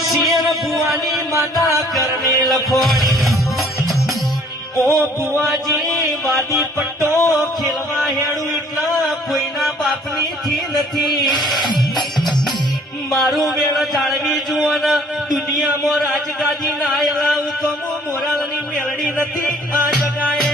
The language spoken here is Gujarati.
શિયર ભુવાની માતા કરને લખોણી ઓ ભુવાજી વાદી પટ્ટો ખેલવા હેડું એટલા કોઈના બાપની થી નથી મારું વેળ જાળવી જુઓ ને દુનિયામાં રાજગાદી ના આયેલા હું તો મોરાલની મેળડી નથી આ જગાએ